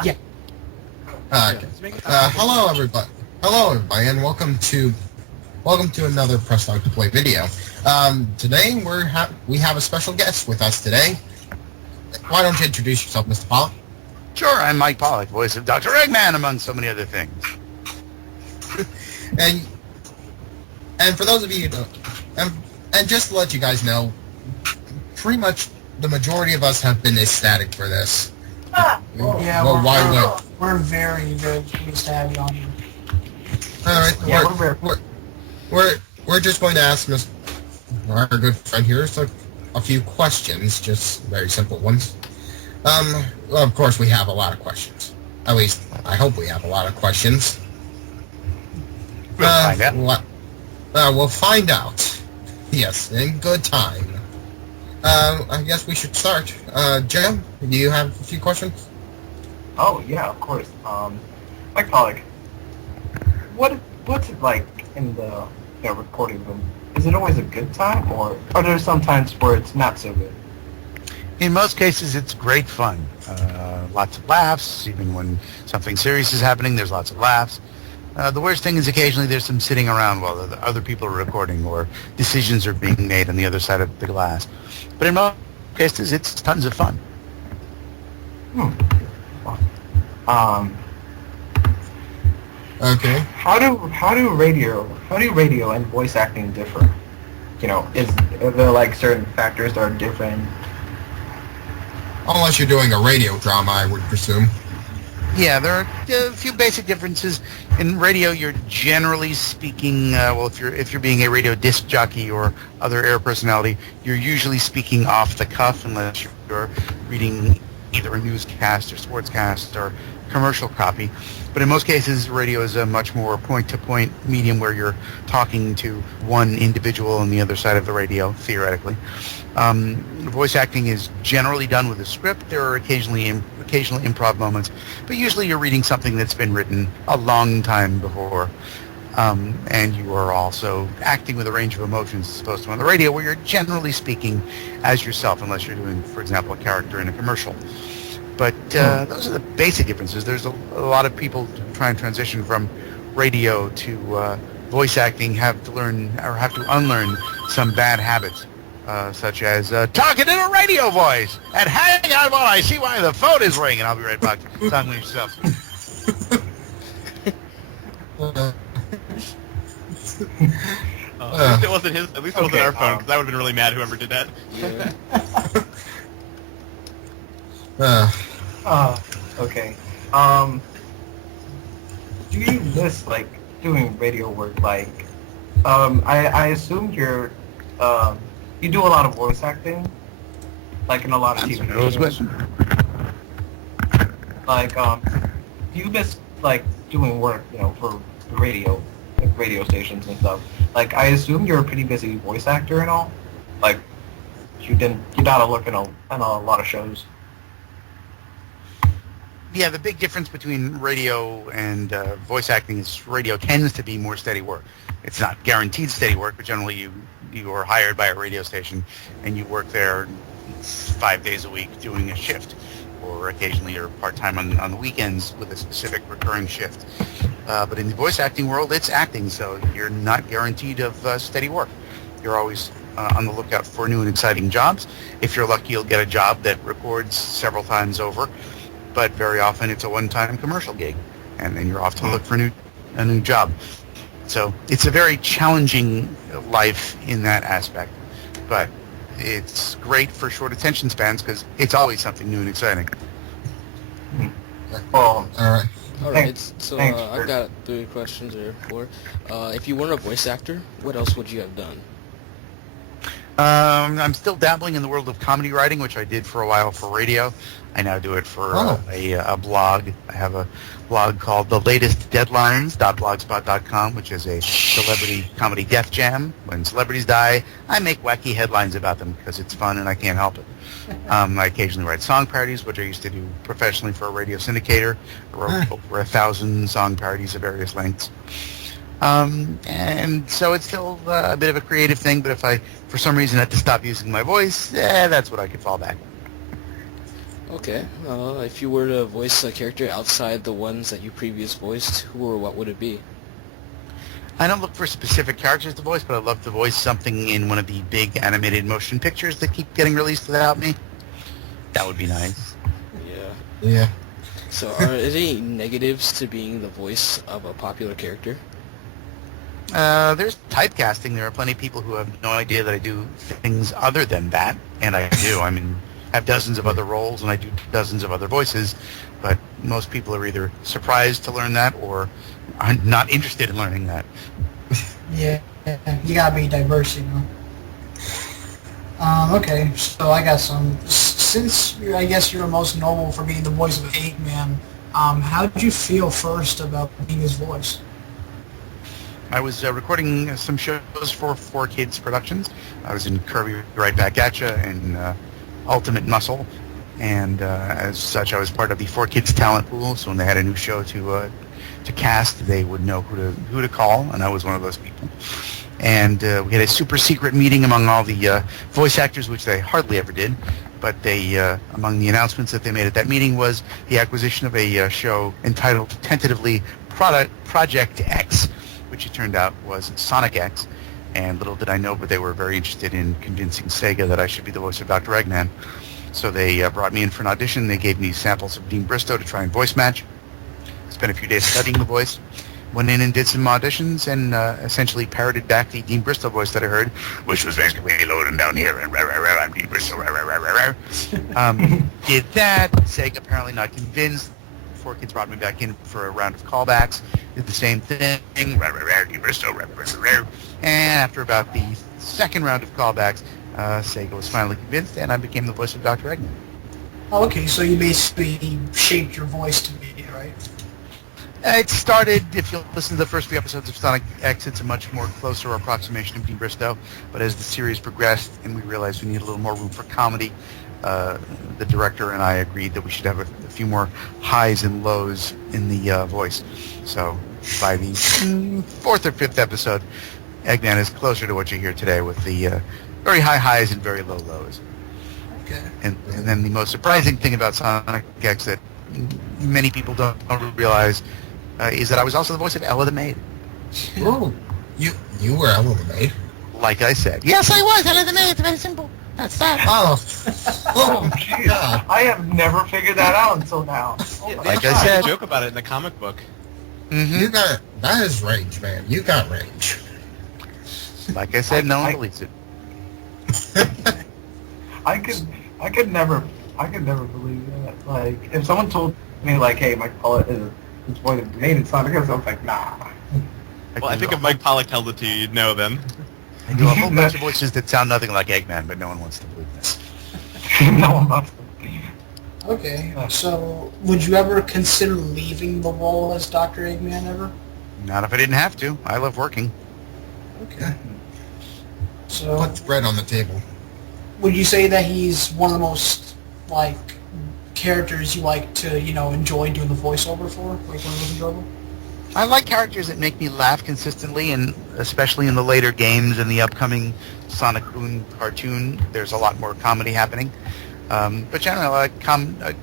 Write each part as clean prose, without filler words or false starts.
Yeah. Hello everybody. Hello everybody, and welcome to another PressStart2Play video. Today we have a special guest with us today. Why don't you introduce yourself, Mr. Pollock? Sure, I'm Mike Pollock, voice of Dr. Eggman, among so many other things. and for those of you who don't, and just to let you guys know, pretty much the majority of us have been ecstatic for this. Yeah, Well, we're very, very pleased to have you on here. All right, Yeah, we're just going to ask our good friend here a few questions, just very simple ones. Well, of course, we have a lot of questions. At least, I hope we have a lot of questions. We'll find out. We'll find out. Yes, in good time. I guess we should start. Jim, do you have a few questions? Oh yeah, of course. Mike Pollock, what's it like in the recording room? Is it always a good time, or are there some times where it's not so good? In most cases, it's great fun. Lots of laughs. Even when something serious is happening, there's lots of laughs. The worst thing is occasionally there's some sitting around while the other people are recording or decisions are being made on the other side of the glass. But in most cases, it's tons of fun. Okay. How do radio and voice acting differ? Are there like certain factors that are different? Unless you're doing a radio drama, I would presume. Yeah, there are a few basic differences. In radio, you're generally speaking, if you're being a radio disc jockey or other air personality, you're usually speaking off the cuff unless you're reading either a newscast or sportscast or commercial copy. But in most cases, radio is a much more point-to-point medium where you're talking to one individual on the other side of the radio, theoretically. Voice acting is generally done with a script. There are occasional improv moments, but usually you're reading something that's been written a long time before. And you are also acting with a range of emotions as opposed to on the radio where you're generally speaking as yourself unless you're doing, for example, a character in a commercial. But those are the basic differences. There's a lot of people who try and transition from radio to voice acting have to unlearn some bad habits, such as talking in a radio voice and hang on while I see why the phone is ringing. I'll be right back. Talk to yourself. At least it wasn't his. At least it wasn't our phone, because I would have been really mad whoever did that. Okay. Do you miss doing radio work? I assume you do a lot of voice acting, in a lot of TV shows. Do you miss doing work, for the radio stations and stuff? I assume you're a pretty busy voice actor and all. You gotta look in a lot of shows. Yeah, the big difference between radio and voice acting is radio tends to be more steady work. It's not guaranteed steady work, but generally you are hired by a radio station and you work there 5 days a week doing a shift, or occasionally you're part-time on the weekends with a specific recurring shift. But in the voice acting world, it's acting, so you're not guaranteed of steady work. You're always on the lookout for new and exciting jobs. If you're lucky, you'll get a job that records several times over. But very often it's a one-time commercial gig, and then you're off to look for a new job. So it's a very challenging life in that aspect, but it's great for short attention spans because it's always something new and exciting. All right. So I've got 3 questions or 4. If you weren't a voice actor, what else would you have done? I'm still dabbling in the world of comedy writing, which I did for a while for radio. I now do it for a blog. I have a blog called thelatestdeadlines.blogspot.com, which is a celebrity comedy death jam. When celebrities die, I make wacky headlines about them because it's fun and I can't help it. I occasionally write song parodies, which I used to do professionally for a radio syndicator. I wrote over 1,000 song parodies of various lengths. And so it's still a bit of a creative thing, but if I, for some reason, had to stop using my voice, that's what I could fall back on. Okay. If you were to voice a character outside the ones that you previous voiced, who or what would it be? I don't look for specific characters to voice, but I'd love to voice something in one of the big animated motion pictures that keep getting released without me. That would be nice. Yeah. Yeah. So, are there any negatives to being the voice of a popular character? There's typecasting. There are plenty of people who have no idea that I do things other than that, and I do. I mean, I have dozens of other roles, and I do dozens of other voices, but most people are either surprised to learn that or are not interested in learning that. Yeah, you gotta be diverse, you know. Okay, so I got some. Since I guess you're most notable for being the voice of Eggman, how did you feel first about being his voice? I was recording some shows for 4Kids Productions. I was in Kirby Right Back At Ya and Ultimate Muscle, and as such, I was part of the 4Kids talent pool. So when they had a new show to cast, they would know who to call, and I was one of those people. And we had a super secret meeting among all the voice actors, which they hardly ever did. But they, among the announcements that they made at that meeting was the acquisition of a show entitled tentatively Project X, which it turned out was Sonic X. And little did I know, but they were very interested in convincing Sega that I should be the voice of Dr. Eggman. So they brought me in for an audition. They gave me samples of Dean Bristow to try and voice match. Spent a few days studying the voice. Went in and did some auditions and essentially parroted back the Dean Bristow voice that I heard, which was basically low and down here and I'm Dean Bristow. Did that. Sega apparently not convinced. 4Kids brought me back in for a round of callbacks. Did the same thing. Dean Bristow. And after about the second round of callbacks, Sega was finally convinced, and I became the voice of Dr. Eggman. Oh, okay, so you basically shaped your voice to be, right? It started, if you'll listen to the first few episodes of Sonic X, it's a much more closer approximation of Dean Bristow. But as the series progressed and we realized we needed a little more room for comedy, the director and I agreed that we should have a few more highs and lows in the voice. So by the fourth or fifth episode, Eggman is closer to what you hear today with the very high highs and very low lows. Okay. And then the most surprising thing about Sonic X that many people don't realize is that I was also the voice of Ella the Maid. Oh, you were Ella the Maid? Like I said. Yes, I was Ella the Maid. It's very simple. That's that. Oh, Jeez. God. I have never figured that out until now. Like I I said. joke about it in the comic book. Mm-hmm. You got that is range, man. You got range. Like I said, no one believes it. I could never believe that. Like, if someone told me, like, hey, Mike Pollock is voice of David and Sonic X, I was like, nah. Well, I think if Mike Pollock tells it to you, you'd know then. I do a whole bunch of voices that sound nothing like Eggman, but no one wants to believe that. No, I'm not. Okay, so would you ever consider leaving the role as Dr. Eggman ever? Not if I didn't have to. I love working. Okay. So Put the bread on the table. would you say that he's one of the most, like, characters you like to, enjoy doing the voiceover for? Like, one of those enjoyable? I like characters that make me laugh consistently, and especially in the later games and the upcoming Sonic Boom cartoon, there's a lot more comedy happening. But generally, I like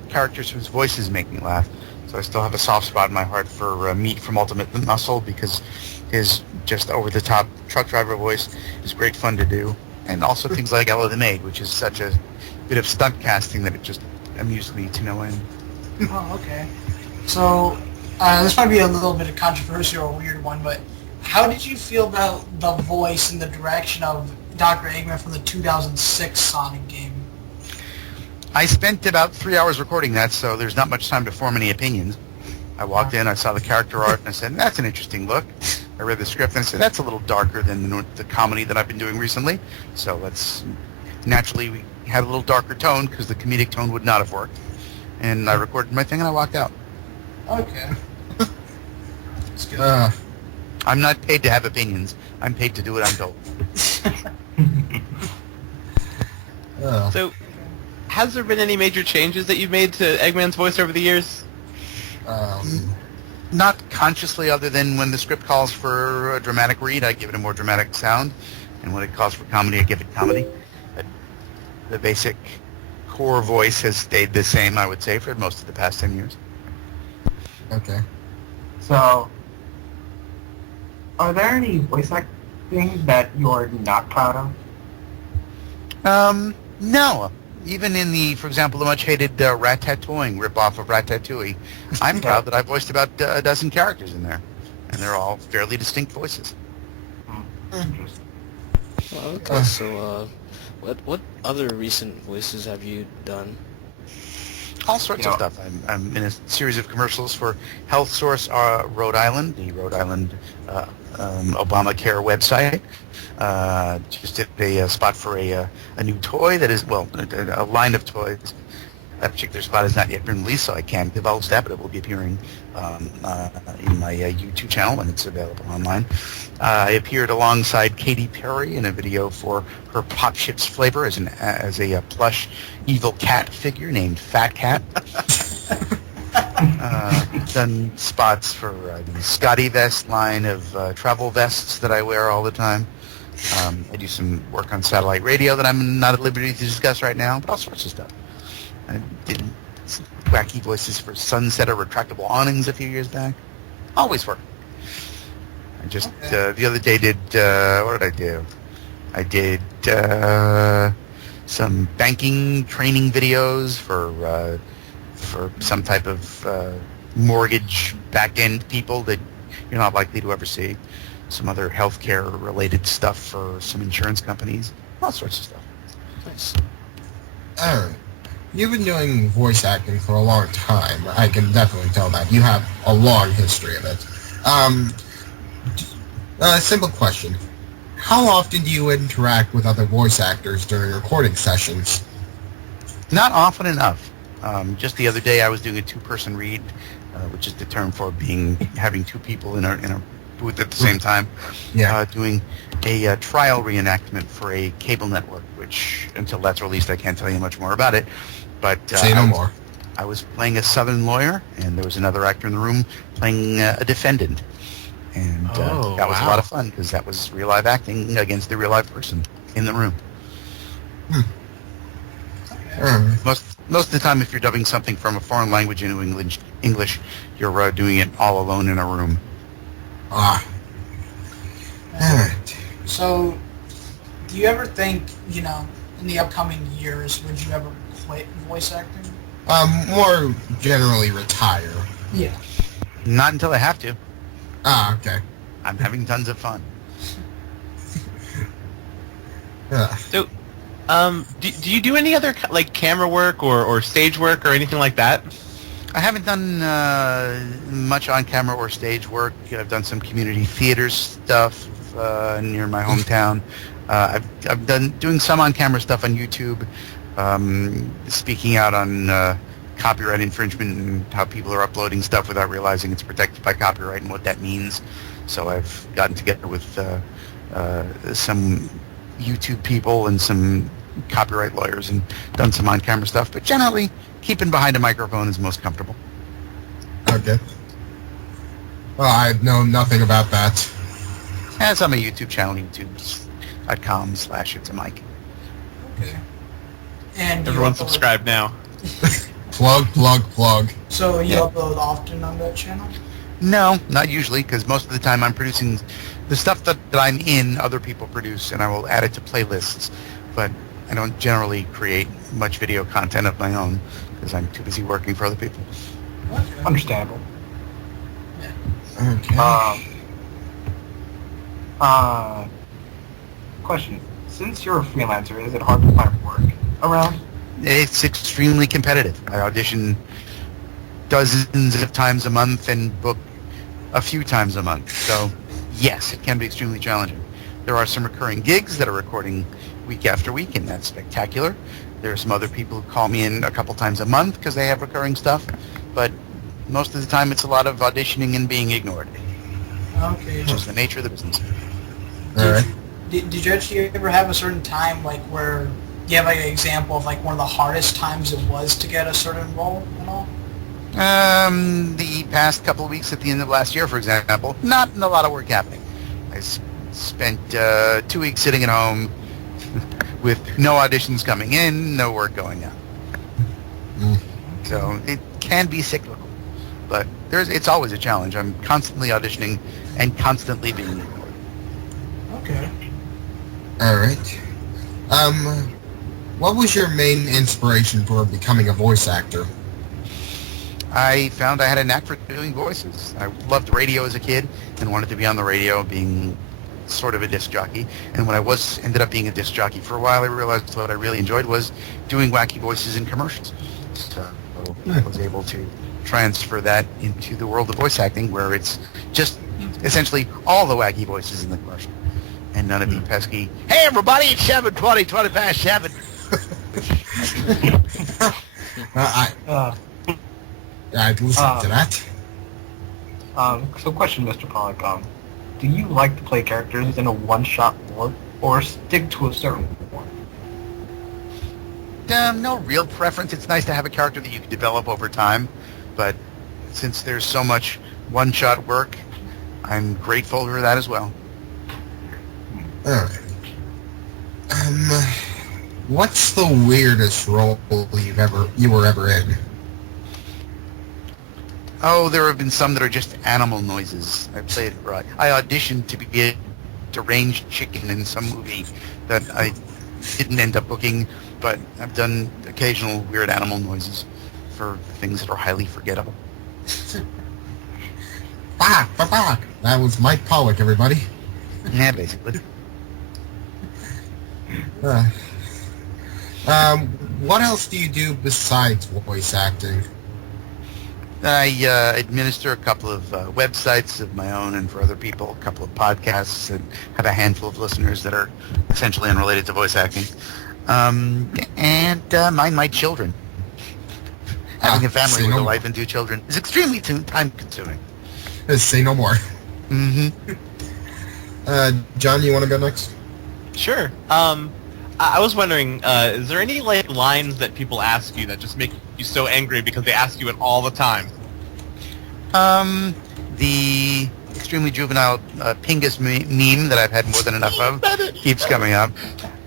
characters whose voices make me laugh. So I still have a soft spot in my heart for Meat from Ultimate Muscle, because his just over-the-top truck driver voice is great fun to do. And also things like Ella the Maid, which is such a bit of stunt casting that it just amused me to no end. Oh, okay. So this might be a little bit of controversial or a weird one, but how did you feel about the voice and the direction of Dr. Eggman from the 2006 Sonic game? I spent about 3 hours recording that, so there's not much time to form any opinions. I walked in, I saw the character art, and I said, that's an interesting look. I read the script, and I said, that's a little darker than the comedy that I've been doing recently. So naturally, we had a little darker tone, because the comedic tone would not have worked. And I recorded my thing, and I walked out. Okay. It's good. I'm not paid to have opinions. I'm paid to do what I'm told. So, has there been any major changes that you've made to Eggman's voice over the years? Not consciously, other than when the script calls for a dramatic read, I give it a more dramatic sound. And when it calls for comedy, I give it comedy. The basic core voice has stayed the same, I would say, for most of the past 10 years. Okay. So, are there any voice acting that you're not proud of? No. Even in the, for example, the much-hated Rat-Tattooing ripoff of Ratatouille, I'm proud that I voiced about a dozen characters in there, and they're all fairly distinct voices. Interesting. Well, okay, so what other recent voices have you done? All sorts of stuff. I'm in a series of commercials for Health Source Rhode Island, the Rhode Island Obamacare website. Just did a spot for a new toy that is, well, a line of toys. That particular spot has not yet been released, so I can't divulge that, but it will be appearing in my YouTube channel when it's available online. I appeared alongside Katy Perry in a video for her Pop Chips flavor as a plush evil cat figure named Fat Cat. Done spots for the Scotty Vest line of travel vests that I wear all the time. I do some work on satellite radio that I'm not at liberty to discuss right now, but all sorts of stuff. I did some wacky voices for Sunsetter retractable awnings a few years back. Always work. I just the other day did what did I do? I did some banking training videos for some type of mortgage back-end people that you're not likely to ever see. Some other healthcare-related stuff for some insurance companies. All sorts of stuff. Nice. All right. You've been doing voice acting for a long time. I can definitely tell that. You have a long history of it. Simple question. How often do you interact with other voice actors during recording sessions? Not often enough. Just the other day I was doing a two-person read, which is the term for having two people in a booth at the same time. Yeah. Doing a trial reenactment for a cable network, which until that's released I can't tell you much more about it. But Say no more. I was playing a Southern lawyer, and there was another actor in the room playing a defendant. And that was a lot of fun because that was real live acting against the real live person in the room. Most of the time, if you're dubbing something from a foreign language into English, you're doing it all alone in a room. Ah. Alright. So, do you ever think, in the upcoming years, would you ever quit voice acting? More generally retire. Yeah. Not until I have to. Ah, okay. I'm having tons of fun. So, do you do any other camera work or stage work or anything like that? I haven't done much on-camera or stage work. I've done some community theater stuff near my hometown. I've doing some on-camera stuff on YouTube, speaking out on copyright infringement and how people are uploading stuff without realizing it's protected by copyright and what that means. So I've gotten together with some YouTube people and some copyright lawyers and done some on-camera stuff, but generally keeping behind a microphone is most comfortable. Okay. Well, I know nothing about that. It's on my YouTube channel, youtube.com/it's a mic. Okay. And Everyone subscribe now. Plug. So you upload often on that channel? No, not usually, because most of the time I'm producing the stuff that I'm in, other people produce, and I will add it to playlists. But I don't generally create much video content of my own because I'm too busy working for other people. Okay. Understandable. Okay. Question. Since you're a freelancer, is it hard to find work around? It's extremely competitive. I audition dozens of times a month and book a few times a month. So, yes, it can be extremely challenging. There are some recurring gigs that are recording week after week, and that's spectacular. There are some other people who call me in a couple times a month because they have recurring stuff, but most of the time it's a lot of auditioning and being ignored. Okay. Which is the nature of the business. All right. Did you actually ever have a certain time, where you have an example of one of the hardest times it was to get a certain role and all? The past couple of weeks at the end of last year, for example, not a lot of work happening. I spent 2 weeks sitting at home with no auditions coming in, no work going out. So it can be cyclical, but it's always a challenge. I'm constantly auditioning and constantly being ignored. Okay. All right. What was your main inspiration for becoming a voice actor? I found I had a knack for doing voices. I loved radio as a kid and wanted to be on the radio, being sort of a disc jockey. And when I ended up being a disc jockey for a while, I realized what I really enjoyed was doing wacky voices in commercials. So I was able to transfer that into the world of voice acting, where it's just essentially all the wacky voices in the commercial, and none of the pesky, "Hey everybody, it's 7:20, 20 past 7." I'd listen to that. So question, Mr. Pollock, do you like to play characters in a one-shot work, or stick to a certain one? No real preference. It's nice to have a character that you can develop over time, but since there's so much one-shot work, I'm grateful for that as well. All right. What's the weirdest role you were ever in? Oh, there have been some that are just animal noises. I auditioned to be a deranged chicken in some movie that I didn't end up booking, but I've done occasional weird animal noises for things that are highly forgettable. That was Mike Pollock, everybody. Yeah, basically. What else do you do besides voice acting? I administer a couple of websites of my own and for other people, a couple of podcasts, and have a handful of listeners that are essentially unrelated to voice acting. And mind my children. Having a family with a wife and 2 children is extremely time-consuming. Say no more. Mm-hmm. John, you want to go next? Sure. I was wondering, is there any lines that people ask you that just make you so angry because they ask you it all the time? The extremely juvenile Pingus meme that I've had more than enough of keeps coming up.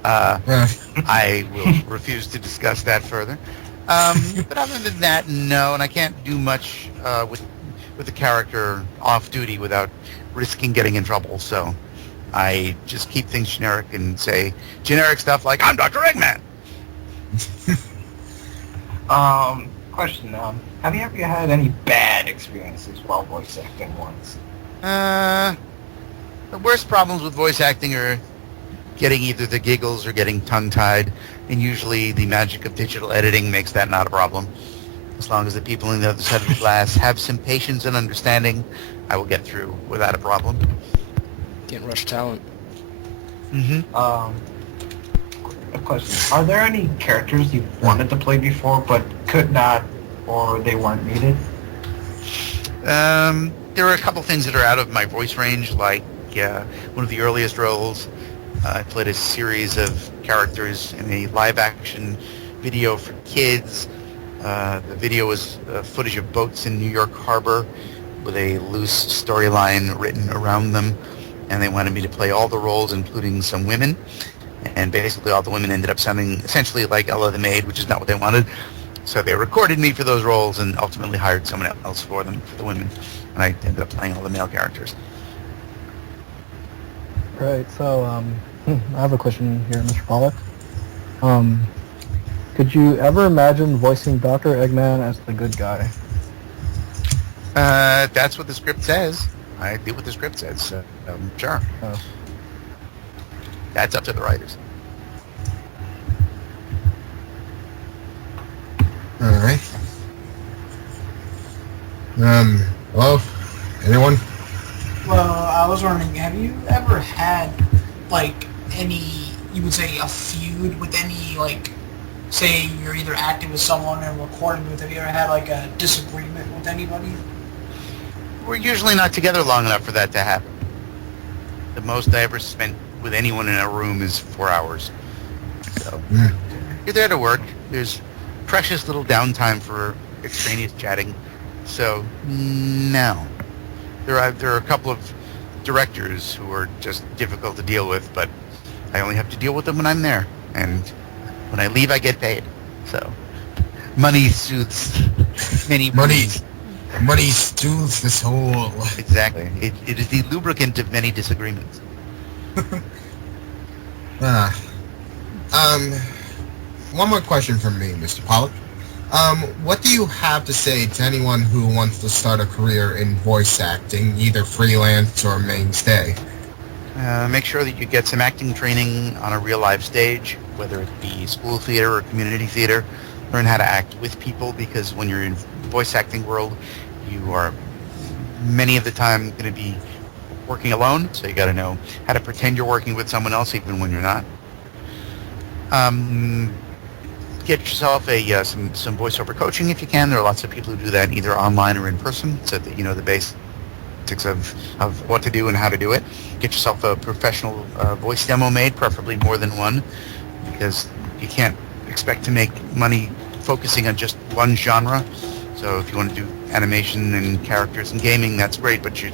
I will refuse to discuss that further. But other than that, no, and I can't do much with the character off duty without risking getting in trouble. So I just keep things generic and say generic stuff like, "I'm Dr. Eggman." Question, have you ever had any bad experiences while voice acting once? The worst problems with voice acting are getting either the giggles or getting tongue-tied, and usually the magic of digital editing makes that not a problem. As long as the people on the other side of the glass have some patience and understanding, I will get through without a problem. Getting rush talent. Mm-hmm. A question. Are there any characters you wanted to play before but could not, or they weren't needed? There are a couple things that are out of my voice range, like one of the earliest roles. I played a series of characters in a live-action video for kids. The video was footage of boats in New York Harbor with a loose storyline written around them, and they wanted me to play all the roles, including some women. And basically all the women ended up sounding essentially like Ella the Maid, which is not what they wanted. So they recorded me for those roles and ultimately hired someone else for them, for the women. And I ended up playing all the male characters. Right, so I have a question here, Mr. Pollock. Could you ever imagine voicing Dr. Eggman as the good guy? That's what the script says. I do what the script says, so sure. Oh. That's up to the writers. All right. Hello? Anyone? Well, I was wondering, have you ever had, any, you would say, a feud with any, say you're either acting with someone and recording with, have you ever had, a disagreement with anybody? We're usually not together long enough for that to happen. The most I ever spent with anyone in a room is 4 hours. So you're there to work. There's precious little downtime for extraneous chatting. So no. There are a couple of directors who are just difficult to deal with, but I only have to deal with them when I'm there. And when I leave, I get paid. So Money soothes many Money, wounds. money soothes the soul. Exactly. It is the lubricant of many disagreements. Ah. One more question from me, Mr. Pollock. What do you have to say to anyone who wants to start a career in voice acting, either freelance or mainstay? Make sure that you get some acting training on a real live stage, whether it be school theater or community theater. Learn how to act with people, because when you're in voice acting world, you are many of the time going to be working alone, so you got to know how to pretend you're working with someone else even when you're not. Get yourself some voiceover coaching if you can. There are lots of people who do that either online or in person, so that you know the basics of what to do and how to do it. Get yourself a professional voice demo made, preferably more than one, because you can't expect to make money focusing on just one genre. So if you want to do animation and characters and gaming, that's great, but you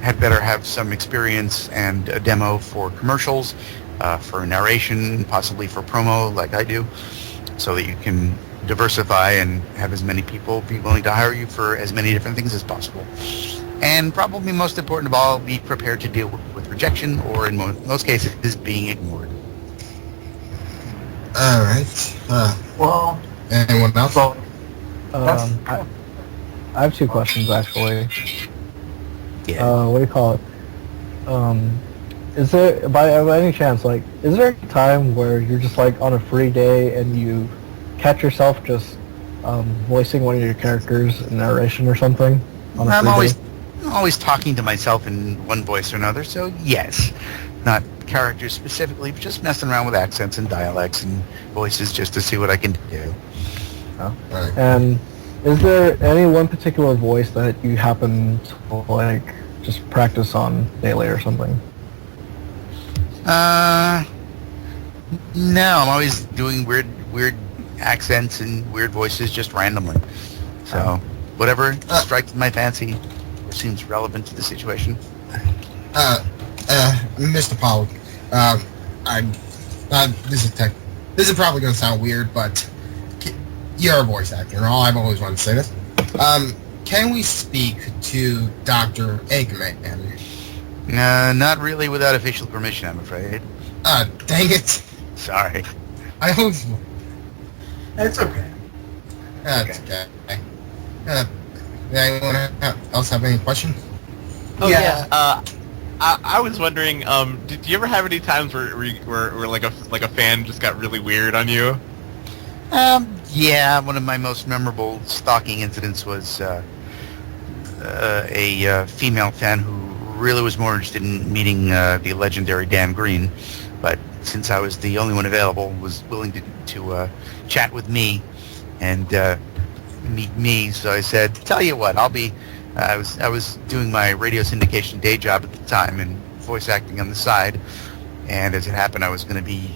had better have some experience and a demo for commercials, for narration, possibly for promo like I do, so that you can diversify and have as many people be willing to hire you for as many different things as possible. And probably most important of all, be prepared to deal with rejection, or in most cases, being ignored. All right. Well, Anyone else? so I have two questions actually. Yeah. What do you call it? Is there, by any chance, like, is there a time where you're just like on a free day and you catch yourself just voicing one of your characters in narration or something? On a I'm free day? always talking to myself in one voice or another, so yes. Not characters specifically, but just messing around with accents and dialects and voices just to see what I can do. Oh. Right. And is there any one particular voice that you happen to like just practice on daily or something? No, I'm always doing weird accents and weird voices just randomly. So whatever strikes my fancy or seems relevant to the situation. Mr. Pollock, this is probably going to sound weird, but you're a voice actor, and I've always wanted to say this. Can we speak to Dr. Eggman? Not really without official permission, I'm afraid. Dang it. Sorry. I always... It's okay. That's okay. Anyone else have any questions? Oh Yeah. yeah. I was wondering, did you ever have any times where like a fan just got really weird on you? Yeah, one of my most memorable stalking incidents was a female fan who really was more interested in meeting the legendary Dan Green, but since I was the only one available, was willing to chat with me and meet me. So I said, "Tell you what, I'll be." I was doing my radio syndication day job at the time and voice acting on the side, and as it happened, I was going to be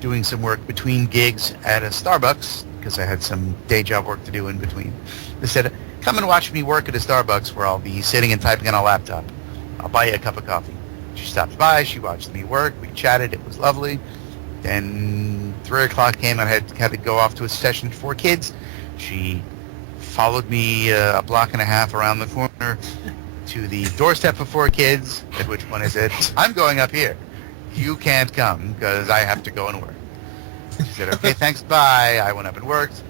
doing some work between gigs at a Starbucks because I had some day job work to do in between. They said, "Come and watch me work at a Starbucks where I'll be sitting and typing on a laptop. I'll buy you a cup of coffee." She stopped by, she watched me work, we chatted, it was lovely. Then 3 o'clock came, I had to go off to a session for kids. She followed me a block and a half around the corner to the doorstep of 4 kids, at which point I said, "I'm going up here. You can't come because I have to go and work." She said, "Okay, thanks, bye." I went up and worked.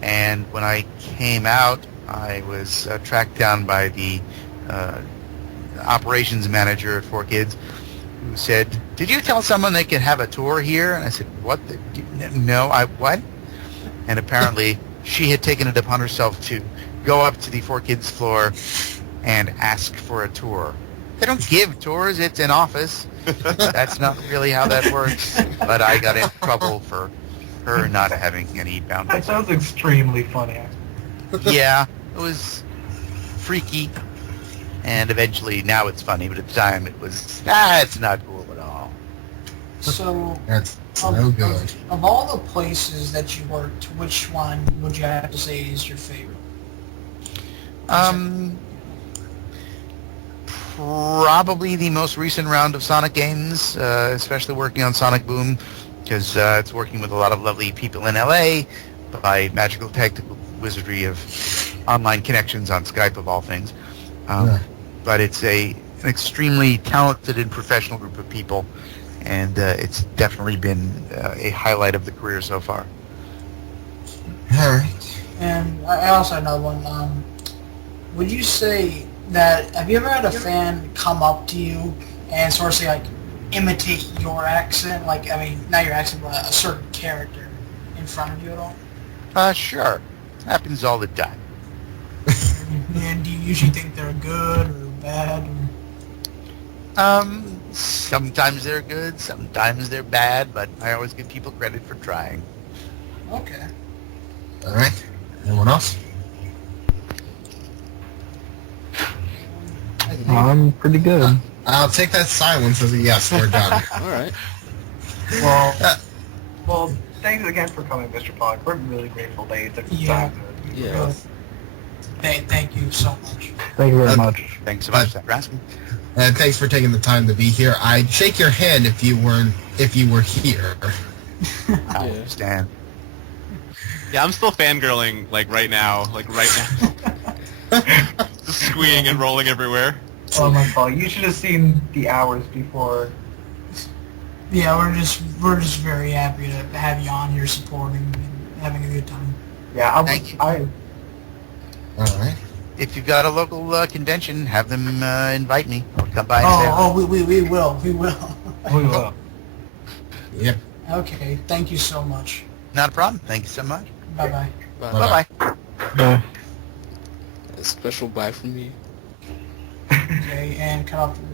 And when I came out, I was tracked down by the operations manager at 4 Kids, who said, "Did you tell someone they could have a tour here?" And I said, "What? No, what?" And apparently she had taken it upon herself to go up to the 4 Kids floor and ask for a tour. They don't give tours, it's an office. That's not really how that works. But I got in trouble for her not having any that boundaries. sounds extremely funny. Yeah, it was freaky. And eventually, now it's funny, but at the time it was, it's not cool at all. So, That's so good. of all the places that you worked, which one would you have to say is your favorite? Probably the most recent round of Sonic games, especially working on Sonic Boom, because it's working with a lot of lovely people in LA, by magical technical wizardry of online connections on Skype of all things. Yeah. But it's an extremely talented and professional group of people, and it's definitely been a highlight of the career so far. All right. And I also had another one. Would you say that, have you ever had a fan come up to you and sort of say, like, imitate your accent? Like, I mean, not your accent, but a certain character in front of you at all? Sure. Happens all the time. And do you usually think they're good or bad? Or... Sometimes they're good, sometimes they're bad, but I always give people credit for trying. Okay. All right. Anyone else? I think... I'm pretty good. I'll take that silence as a yes. We're done. All right. Well, thanks again for coming, Mr. Pollock. We're really grateful that you took the Yeah. time to Yeah. Thank you so much. Thank you very much. Thanks so much for asking. And thanks for taking the time to be here. I'd shake your hand if you were here. I understand. Yeah, I'm still fangirling, like, right now. Just squeeing and rolling everywhere. Oh my God! You should have seen the hours before. Yeah, we're just very happy to have you on here supporting and having a good time. Yeah, Thank you. All right. If you've got a local convention, have them invite me. I'll come by and say hello. We will. We will. Yep. Okay, thank you so much. Not a problem. Thank you so much. Bye-bye. Bye. Bye-bye. Bye. A special bye from me. Okay, and cut off the